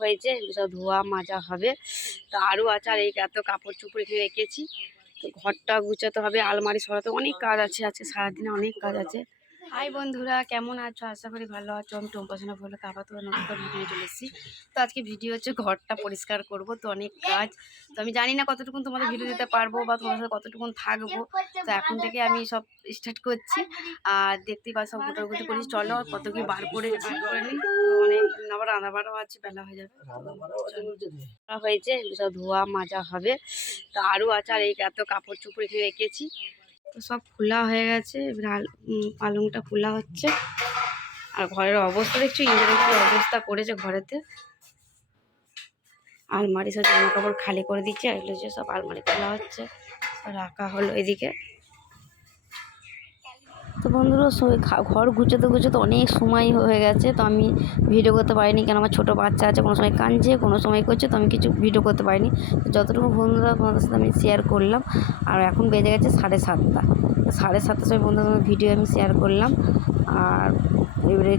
হয়েছে, এগুলো সব ধোয়া মাজা হবে। তো আরও আছে, আর এই এত কাপড় চোপড় এখানে রেখেছি। তো ঘরটা গুছাতে হবে, আলমারি সরাতে, অনেক কাজ আছে। আজকে সারাদিনে অনেক কাজ আছে। হাই বন্ধুরা, কেমন আছো? আশা করি ভালো আছো। আমি টম্পাসনা বলে তারপর তো নতুন ভিডিও চলে এসেছি। তো আজকে ভিডিও হচ্ছে ঘরটা পরিষ্কার করব। তো অনেক কাজ, তো আমি জানি না কতটুকুন তোমাদের ভিডিও দিতে পারবো বা তোমাদের সাথে কতটুকুন থাকবো। তো এখন থেকে আমি সব স্টার্ট করছি। আর দেখতেই পাচ্ছ সব গোটাগুটি করেছি। চলো কত কি বার করেছি করে নিই। তো অনেক আবার রান্না বাড়াও আছে, বেলা হয়ে যাবে। হয়েছে, এগুলো সব ধোয়া মাজা হবে। তো আরও আছে, আর এই এত কাপড় চোপড় এখানে রেখেছি। তো সব খোলা হয়ে গেছে, এবার পালংটা খোলা হচ্ছে। আর ঘরের অবস্থা দেখছো, ইন্দ্রের কি অবস্থা করেছে ঘরেতে। আলমারি সব জামা কাপড় খালি করে দিচ্ছে, আর এগুলো সব আলমারি খোলা হচ্ছে, রাখা হলো এদিকে। তো বন্ধুরা, ঘর গুছোতে গুছোতে অনেক সময় হয়ে গেছে। তো আমি ভিডিও করতে পারিনি, কেন আমার ছোটো বাচ্চা আছে, কোনো সময় কাঁদছে, কোনো সময় করছে। তো আমি কিছু ভিডিও করতে পারিনি। তো যতটুকু বন্ধুরা তোমাদের সাথে আমি শেয়ার করলাম। আর এখন বেজে গেছে 7:30। তো 7:30 সময় বন্ধুদের সঙ্গে ভিডিও আমি শেয়ার করলাম। আর এবারে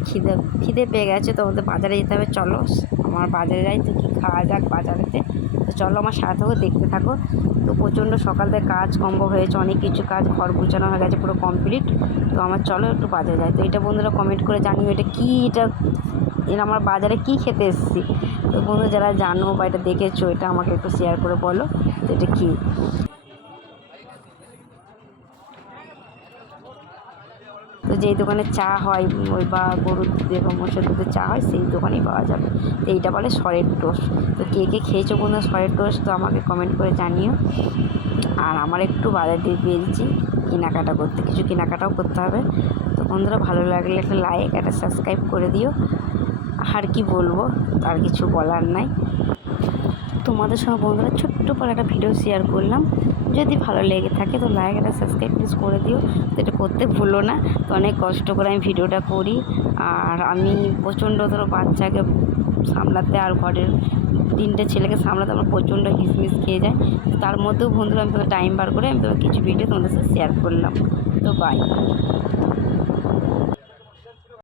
খিদে পেয়ে গেছে, তো আমাদের বাজারে যেতে হবে। চলো আমার বাজারে যাই, তো কী খাওয়া যাক বাজারেতে। তো চলো আমার সাথে থাকো, দেখতে থাকো। তো প্রচণ্ড সকাল থেকে কাজ কম্ব হয়েছে, অনেক কিছু কাজ, ঘর গুছানো হয়ে গেছে পুরো কমপ্লিট। তো আমার চলো একটু বাজারে যাই। তো এটা বন্ধুরা কমেন্ট করে জানিও, এটা কী, এটা আমার বাজারে কী খেতে এসেছি। তো বন্ধু যারা জানো বা এটা দেখেছো, এটা আমাকে একটু শেয়ার করে বলো তো এটা কী। তো যেই দোকানে চা হয়, ওই বা গরুর দুধের বা মোষের দুধের চা হয়, সেই দোকানেই পাওয়া যাবে। তো এইটা বলে সরের টোস্ট। তো কে কে খেয়েছো বন্ধুরা সরের টোস্ট, তো আমাকে কমেন্ট করে জানিও। আর আমার একটু বাজার দিয়ে বেরিয়েছি কেনাকাটা করতে, কিছু কেনাকাটাও করতে হবে। তো বন্ধুরা ভালো লাগলে একটা লাইক, একটা সাবস্ক্রাইব করে দিও। আর কি বলবো, আর কিছু বলার নাই। তোমাদের সঙ্গে বন্ধুরা ছোট্ট করে একটা ভিডিও শেয়ার করলাম। যদি ভালো লেগে থাকে তো লাইক, একটা সাবস্ক্রাইব প্লিজ করে দিও। তো এটা করতে ভুলো না। তো অনেক কষ্ট করে আমি ভিডিওটা করি। আর আমি প্রচণ্ড ধরো বাচ্চাকে সামলাতে আর ঘরের 3টে ছেলেকে সামলাতে আমার প্রচণ্ড হিসমিস খেয়ে যায়। তার মধ্যেও বন্ধুরা আমি তোমাকে টাইম বার করে আমি তোমাকে কিছু ভিডিও তোমাদের সাথে শেয়ার করলাম। তো বাই।